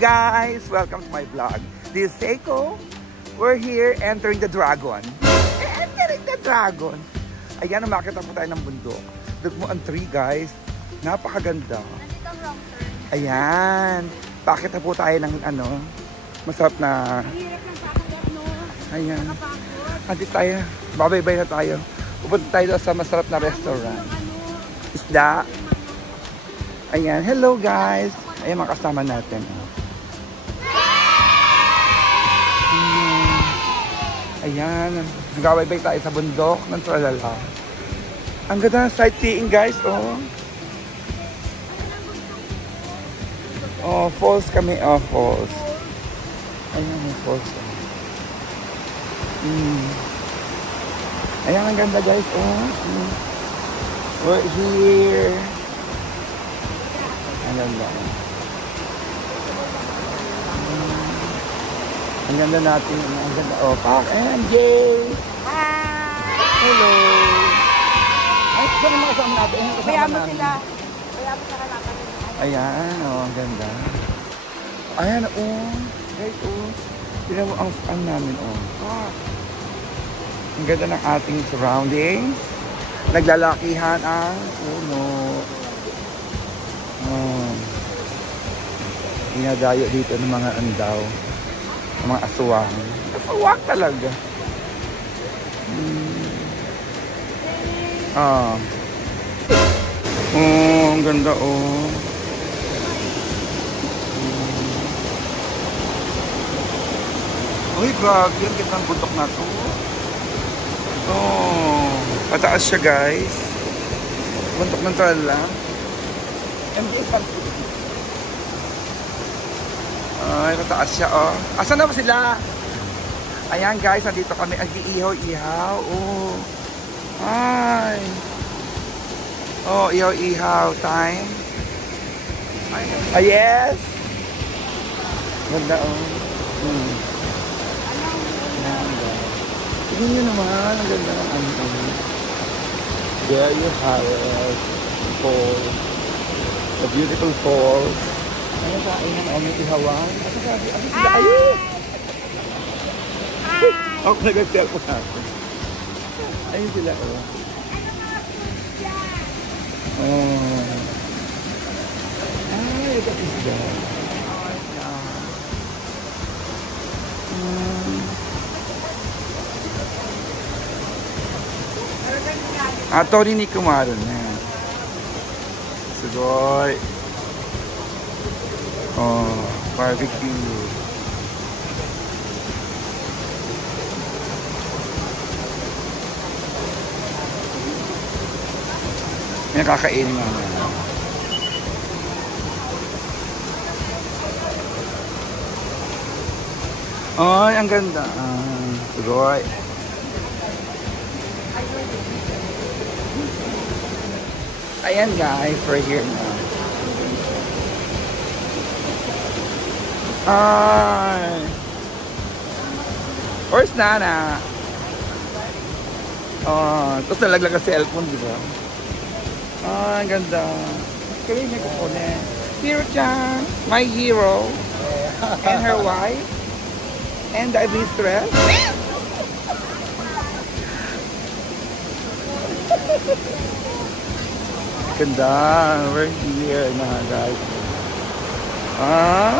guys! Welcome to my vlog. This is Seiko. We're here entering the dragon. Entering the dragon. Ayan, umakita po tayo ng bundok. Dugmo ang tree, guys. Napakaganda. Nandito ang wrong turn. Ayan. Pakita po tayo ng masarap na... Hirap ng pakagat, no? Ayan. Nakapagod. Andi tayo. Babay-bay na tayo. Pupunta tayo sa masarap na restaurant. Isda. Ayan. Hello, guys. Ayan, mga kasama natin. Ayan. Nagaway-bay tayo sa bundok ng Tralala. Ang ganda ng sightseeing, guys. Oh. Oh, falls kami. Oh, falls. Ayan, may falls. Ayan, ang ganda, guys. Oh. We're here. Ang ganda. Ang ganda natin. Ang ganda. Oh, Pak and Jay. Hi! Hello. Ay, saan ang mga kasama natin? Kaya mo sila. Kaya mo sila natin. Ayan, oh, ang ganda. Ayan, oh. Guys, oh. Tignan mo ang namin, oh. Ah. Ang ganda ng ating surroundings. Naglalakihan ang puno. Oh. Dinadayo dito ng mga andaw. Ng mga aswang. Aswang talaga. Ah. Oh, ang ganda, oh. Uy, grabe. Ang ganda ng bundok na to. Oh. Pataas siya, guys. Bundok ng Tralala. MJ Park. Ay, pataas siya, oh. Asan na ba sila? Ayan, guys. Nandito kami. Ag-iihaw-ihaw. Oh. Ay. Oh, ihaw-ihaw time. Ah, yes. Ganda, oh. Tignan nyo naman. Ang ganda ng ano. There you have it. Falls. The beautiful falls. Ano sa ayun ang may ihawan? Asa sabi? Asa sila? Ayun! Ako nag-tell ko natin. Ayun sila, oh. Oh. Ay, ito isda. Tori ni Kumaro na. Sugoy. Oh, barbecue. May kakainin nga na. Ay, ang ganda. Sugoy. Ayan, guys, we're here now. Ay. Where's Nana? Oh, tapos nalaglag ang cellphone, di ba? Ah, ang ganda. Kaya niya kukunin. Hero-chan, my hero. And her wife. And the mistress. Ganda. We're here na, guys. Ah!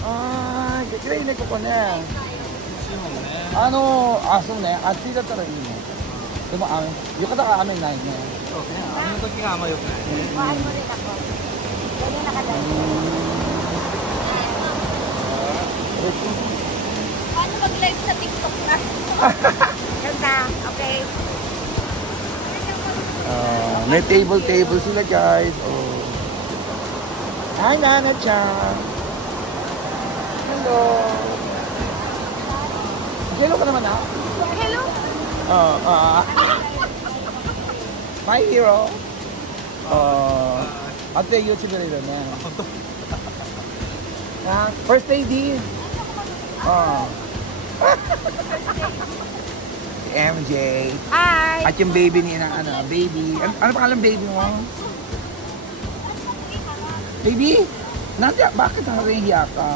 Ah, kaya ini ko na. Ano, aso na, at sila talaga yun. Ito mo amin. Yung kata ka amin na yun. Okay, amin ko kikama yun. Kuhaan mo rin ako. Ganyan nakadaan. Paano mag-live sa TikTok na? Ganda, okay. May table sila, guys. Oh. Hi, Nana-chan. Hello. Hello ka naman, ha? Hello? My hero. Ate, YouTuber rin na. First lady. MJ. Hi! At yung baby ni na, baby. Ano pangalan baby mo? Baby? Nandiyan, bakit nakahiya ka?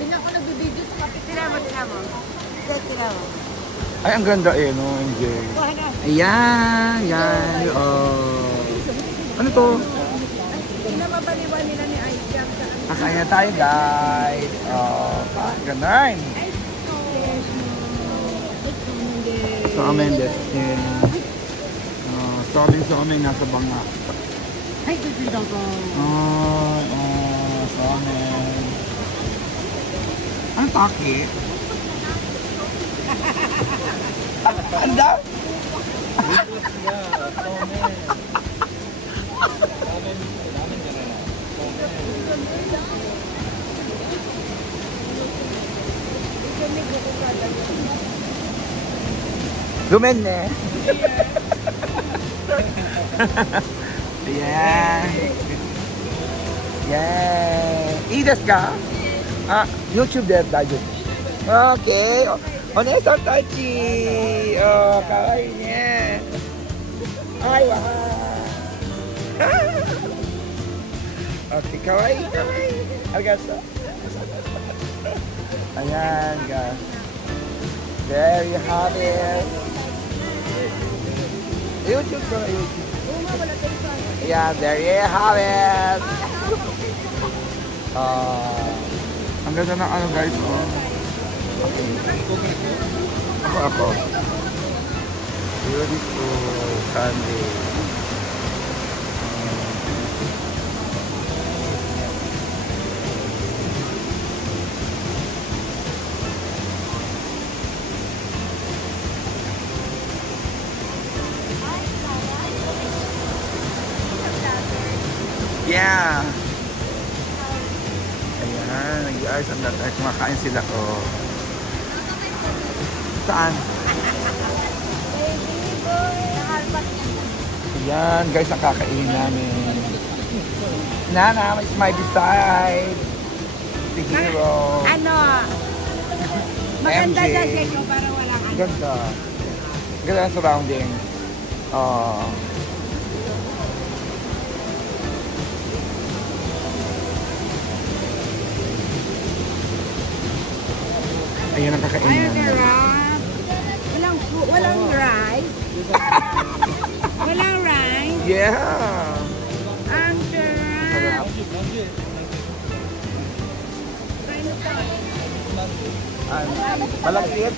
Hindi ako nagbibideo sa kapit. Tira mo. Tira mo. Ay, ang ganda no, MJ. Ayan, yan. Ano to? Pinamabaliwan nila ni Aisha. Kaya tayo, guys. Ganun. Mendes din. Somen nasa banga. Ay, ito ko. Somen. Ang taki? Anda? Gumenne. Ayan. Yan. Idas ka? YouTube there, tayo. Okay. Onesan tachi. Kawaii niya. Ay, wow. Okay, kawaii. Arigato. Ayan, guys. There you have it. YouTube ko na YouTube. Yeah, there you have it. Ang ganda ng ano guys, Ako. Beautiful candy. Yeah. Ayan, nag-iayos ang lahat. Kumakain sila ko. Saan? Ayan, guys, ang kakainin namin. Nana, it's my beside. The hero. Maganda MJ. na siya para walang Ganda. Ganda ang surrounding. Ayan ang kakainin namin. Walang rice. Walang rice. Yeah. Ang sarap. Malagkit.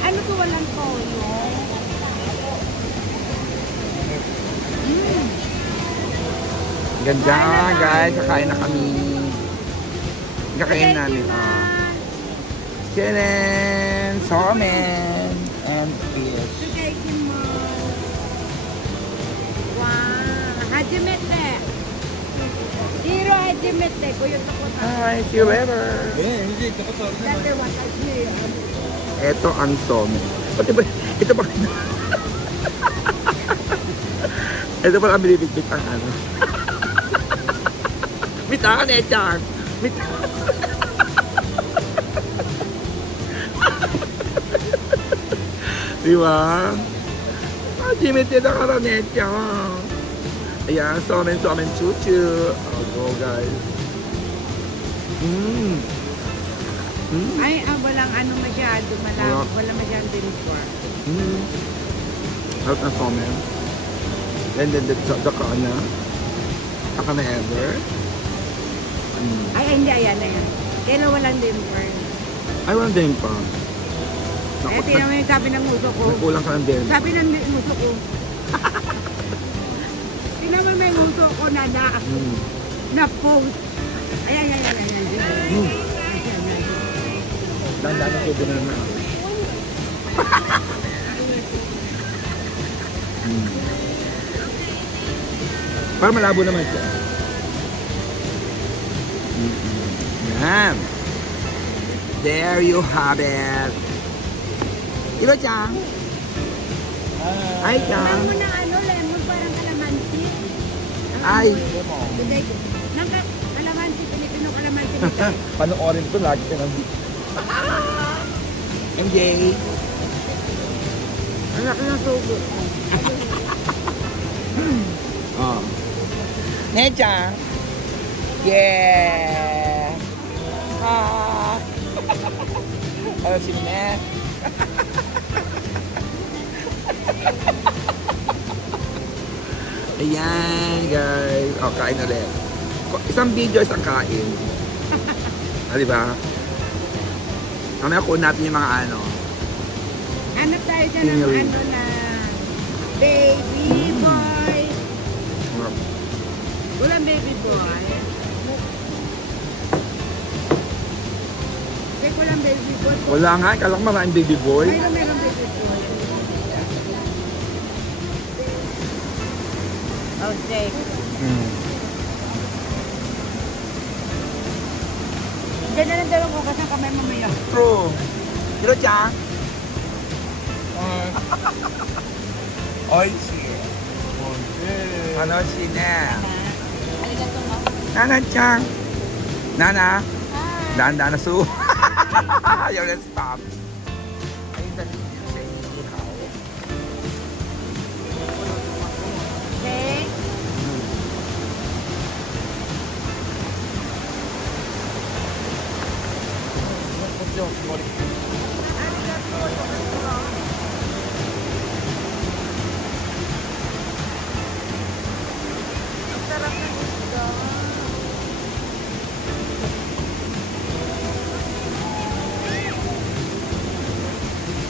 Ano to walang toyo? Ganda guys, kakain na kami. Kakain namin. Chicken, salmon, and fish. Wow, hajimete. Hiro hajimete. Kuya takot. Hi, see you later. Dati watashi. Ito ang salmon. Ito ba? Ito pa ang binibigbit ang ano. Bitawan eh, Chang. Diba? Jimete na karanetya. Ayan, somen chuchu. Go guys. Ay, walang ano masyado. Wala masyadong dinipor. Out na somen. And then the kana. Kana ever. Ay, hindi. Ayan. Kailan walang dinipor. Ay, walang din pa. Eh, tingnan mo yung sabi ng muso ko. Kulang ka ng din. Sabi ng muso ko. Tingnan mo may muso ko na post. Ay. Dandan na kubo na naman. Para malabo naman siya. Yan. There you have it. Diba, Chang? Ay, Chang. Lemon na lemon parang kalamansi. Ay. Nang kalamansi Panoorin ko lagi ka nandito. MJ! Anak na sugo. Oh. Necha! Yeah! Ah! Ano si Ne? Ayan, guys. O, kain ulit. Isang video, isang kain. Ah, diba? Mamaya kunin natin yung mga ano. Hanap tayo dyan ng ano na baby boy. Walang baby boy. Check walang baby boy. Wala nga, kala ko maraming baby boy. Meron baby boy. Oh, check. Diyan na lang dalawang kukas ng kamay mamaya. True. Hiro-chan. Oishi. Ano si Ne? Arigato mo. Nana-chan. Nana. Dahan-dahan na su. Ayaw na stop. Ayun na rin sa ikaw. Okay.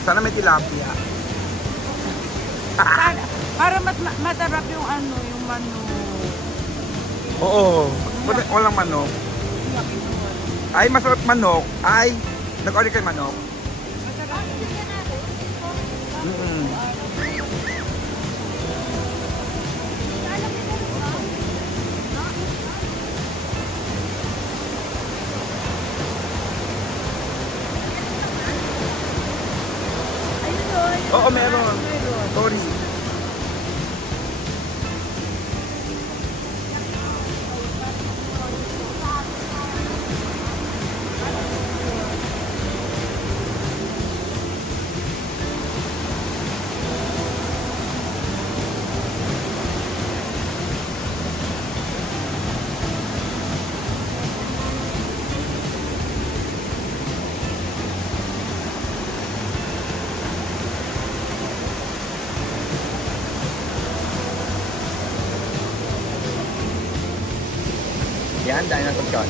Sana may tilapia. Para mas masarap yung ano, yung manok. Oo. Walang manok. Ay, masarap manok. Ay, nag-order kayo manok. Oo, meron. Sorry. Yan, dahil na pagkain.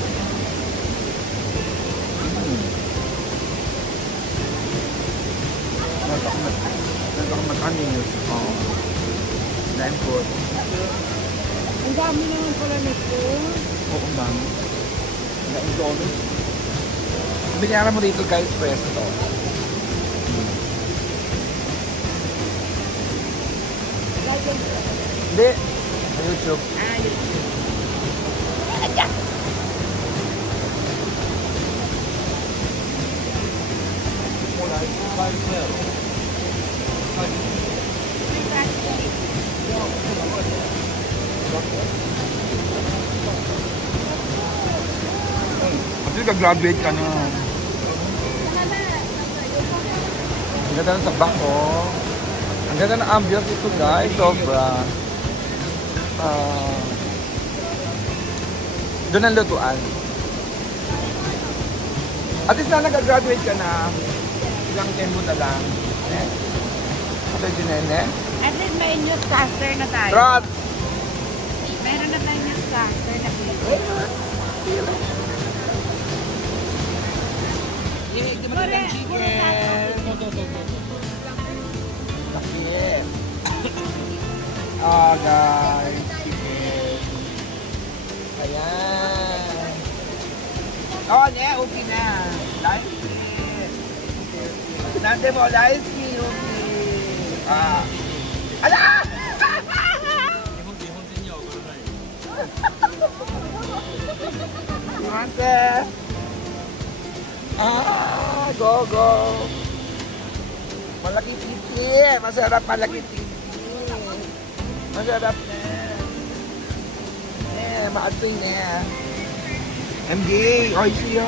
Matamis. Oo. Dahil po. Ang dami naman pala nito. Oo, dami. Dahil po. Binyaran mo dito guys, presto. Hindi. Sa YouTube. YouTube. Kasi ka-graduate ka na. Ang ganda ng tabak ko. Ang ganda ng ambience ito guys. Sobra. Doon ang lutuan. At least na nag-graduate ka na. Ilang tempo na lang. Ito yung nene. At least may newscaster na tayo. Trot! Meron na tayong newscaster na dito. Yay, gumagal ng chicken! Sakit! Ah, guys! Chicken! Ayan! Oh, ne, okay na! Live skin! Nante mo, live skin! Okay! Ah! Ala! Nante! Ah, go, go. Malaki titi. Masarap malaki titi. Masarap na. Maasoy na. MJ, oishi yo.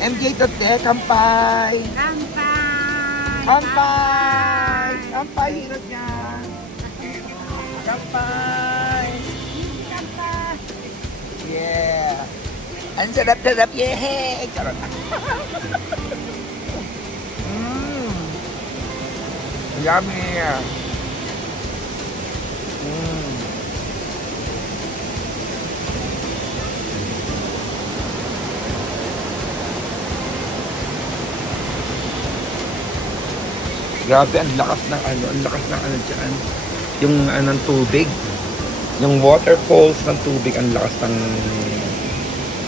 MJ tote, kanpai. Kanpai. Kanpai. Kanpai, Hiro-chan. Kanpai. Kanpai. Yeah. Ang sarap-sarap, yeah. Charot. Yummy. Grabe, ang lakas ng dyan. Yung ng tubig. Yung waterfalls ng tubig, ang lakas ng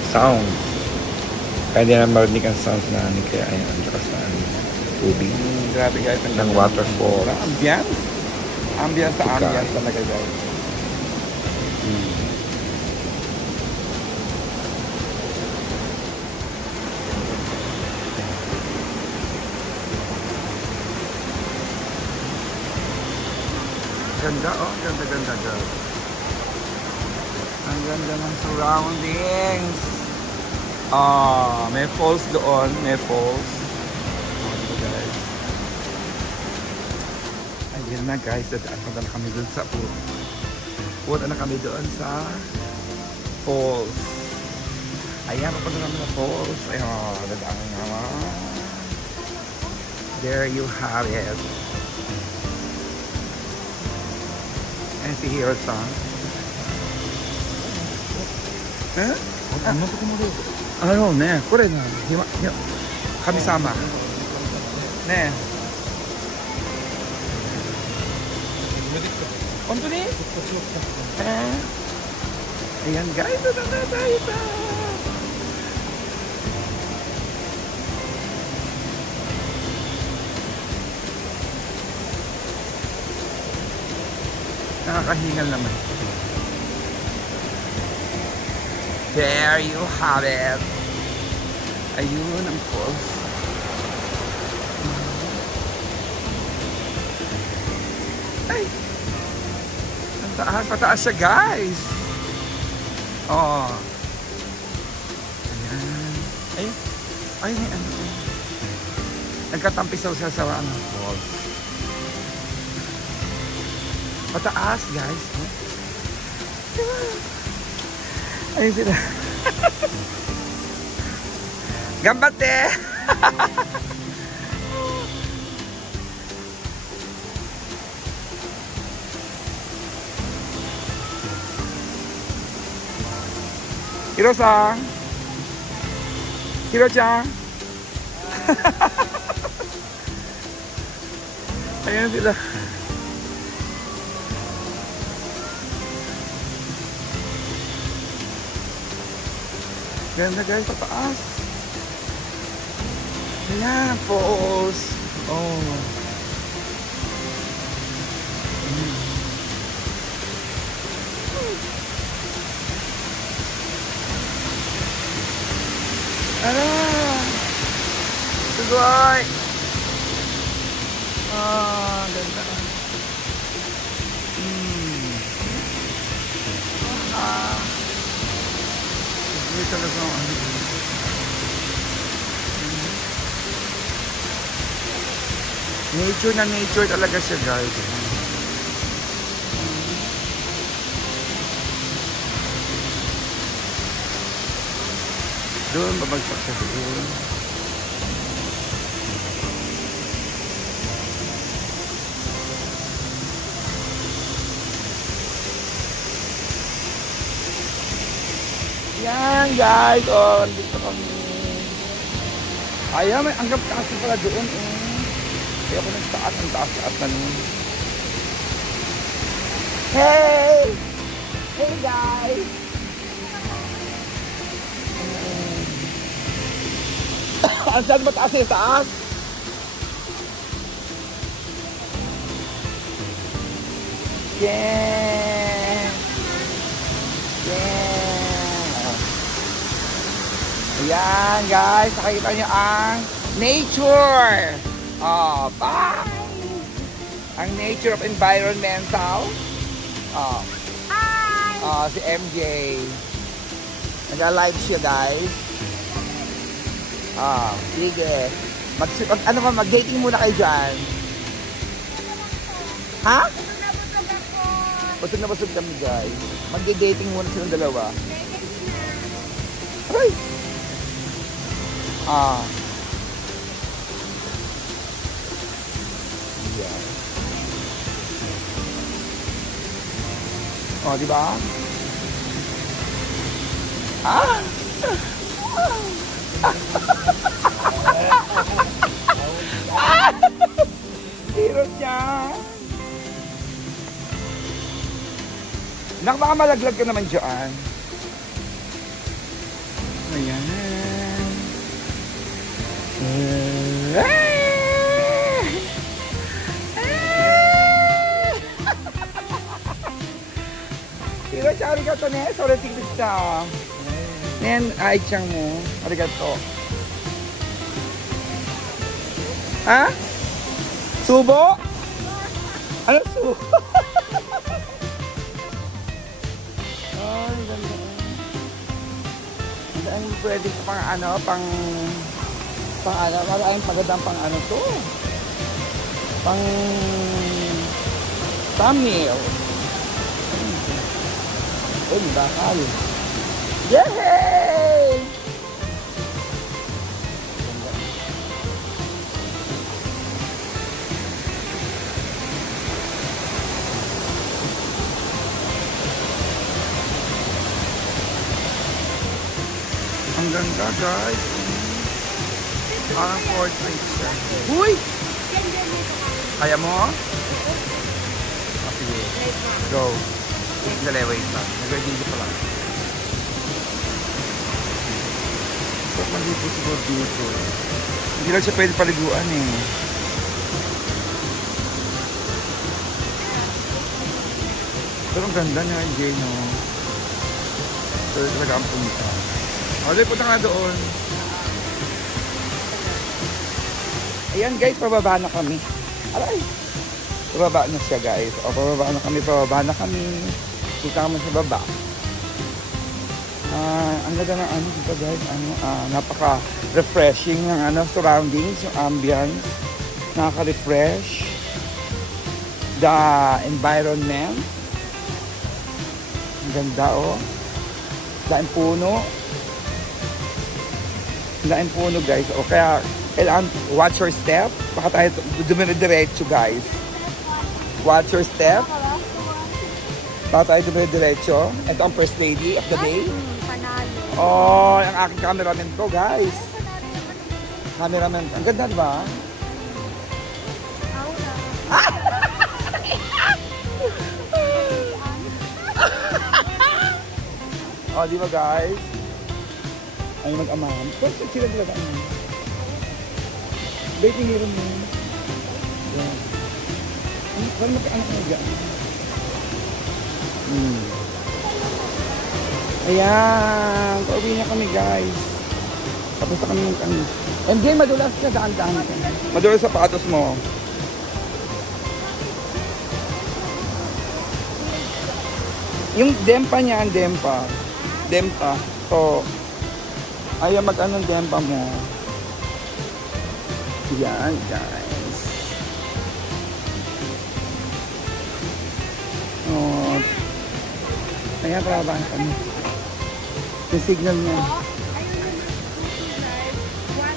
sound. Kaya di na marinig ang sounds namin. Kaya ayun, ang lakas ng tubig. Grabe guys, ng waterfall. Ambience? Ambience sa ambience talaga guys. Ganda, oh. Ganda, guys. Ang ganda ng surroundings. May falls doon. May falls. Dito, guys. Ayun na, guys. Punta na kami doon sa punta na kami doon sa falls. Ayan, papunta namin na falls. Ayun, dadaan naman. There you have it. And si Hiro-san. Eh? Ano ne? Kore na. Kami-sama. Ne. Honto ni? Ayan guys, ito na tayo pa. Nakakahingal naman. There you have it. Ayun ang falls. Ay! Ang taas, pataas siya guys. Oh. Ayan. Ay, ay, may ano. Nagkatampisaw siya sa falls. Pataas guys. Ayun sila. Gambate! Hiro-san! Hiro-chan! Ayun sila. Ganda guys, pataas. Ayan, falls. Oh. Ano? Sugoi! Ganda. Talaga nature na nature talaga siya guys. Doon babagsak siya doon. Yan guys, oh, dito kami. Ayan, may anggap taas pala doon eh. Kaya ako nagtaas, ang taas-taas na naman. Hey! Hey guys! Ang saan ba taas yung taas? Yeah! Yeah! Ayan guys, nakikita nyo ang nature! Oh, bye! Ang nature of environmental. Oh. Hi! Si MJ. Nag-live siya, guys. Sige. Mag-dating muna kayo dyan. Ha? Busog na busog kami, guys. Mag-dating muna silang dalawa. Aray! Yeah. Oh, di ba? Hirot niya. Nak, baka malaglag ka naman dyan. Ayan. Hirot siya, arigato ne. Sorry, tigil siya. Nen, ai-chan mo. Arigato. Ha? Subo? Ano subo? Ay, ganda. Ang pwede pang maraming pagandang pang to. Pang thumbnail. Oh, bakal. Yay! Ang ganda, guys. Parang portrait siya. Uy! Kaya mo? Okay. Go. Dali, wait lang. Nag-video pa lang. Ba't maligo siguro dito? Hindi lang siya pwede paliguan eh. Pero ang ganda niya, Jay, no? So, talaga ang punta. Okay, punta nga doon. Ayan, guys, pababa na kami. Aray! Pababa na siya, guys. O, pababa na kami. Kita kami sa baba. Ang ganda ng dito, guys. Napaka-refreshing ng surroundings, yung ambience. Nakaka-refresh. The environment. Ang ganda, oh. Daing puno. Daing puno, guys. O, kaya, kailangan watch your step. Baka tayo dumire-diretso, guys. Watch your step. Baka tayo dumire-diretso. Ito ang first lady of the day. Oh, ang aking cameraman ko, guys. Cameraman. Ang ganda, diba? Oh, di ba, guys? Ay, mag-amahan. Pero sila talaga. Baking hero mo. Yan. Parang magka-anak mo dyan. Ayan. Pauwi niya kami, guys. Tapos na kami yung kami. MJ, madulas ka. Daan-daan ka. Madulas sa patos mo. Yung dempa niya, ang dempa. Dempa. So, ayaw mag-anong dempa mo. Yan, guys. Oh. Ayan, parabaan kami. Yung signal niya.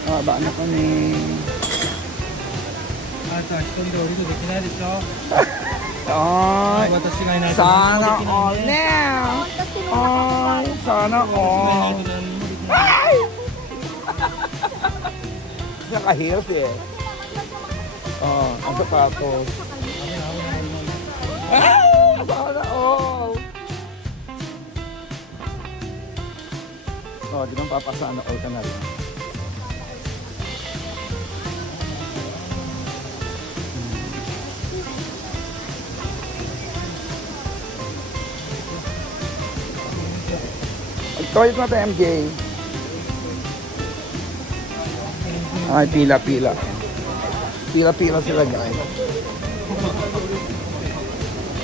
Parabaan na kami. Ay, sana all now. Ay, sana all. Ay! Nakahirap eh. Oh, ang sapatos. Ay! Sana all. Oh, di ba papasana all ka na rin. Toilet na tayo, MJ. Ay, pila-pila. Pila-pila sila, guys.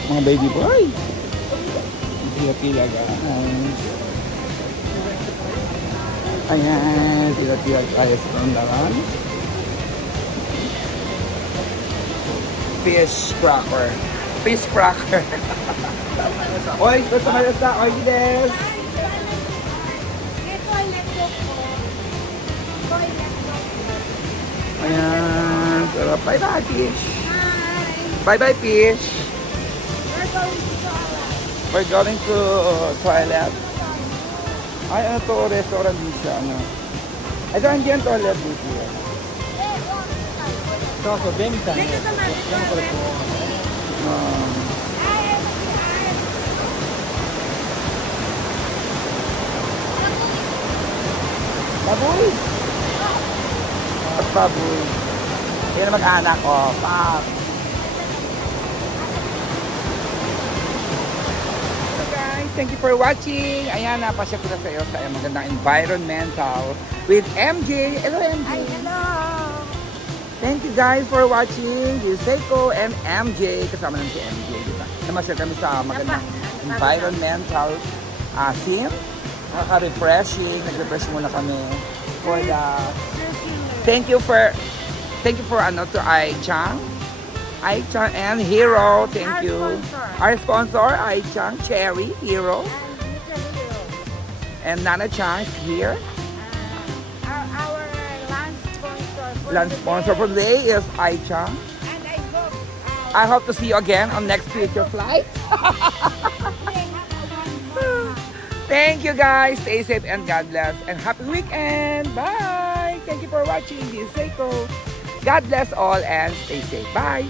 Mga baby boy. Pila-pila, guys. Ayan, tira-tira tayo sa pandaran. Fish cracker. Fish cracker. Oy, ito sa malasa. Oy, des. Ayan, sarap. Bye-bye, fish. Bye-bye, fish. We're going to toilet. Ay, ano to? Restaurant din siya, ano? Ay, saan diyan toilet dito? Ito, benta. Baboy! At baboy. Yan ang mag-anak ko. Pap! So guys, thank you for watching. Ayan, napasya ko na sa iyo sa magandang environmental with MJ. Hello, MJ! Ay, hello! Thank you guys for watching. This is Seiko and MJ. Kasama namin si MJ, diba? Namasyal kami sa magandang environmental scene. Nakaka-refreshing. Nag-refresh muna kami for the... Thank you for ano to Ai-Chang and Hero. Thank you. Our sponsor, Ai-Chang, Cherry, Hero. And Nana Chang is here. Our Lunch sponsor for today is Ai-Chang. And I hope to see you again on next future flight. Thank you guys. Stay safe and God bless. And happy weekend. Bye. Thank you for watching. This is Seiko. God bless all and stay safe. Bye.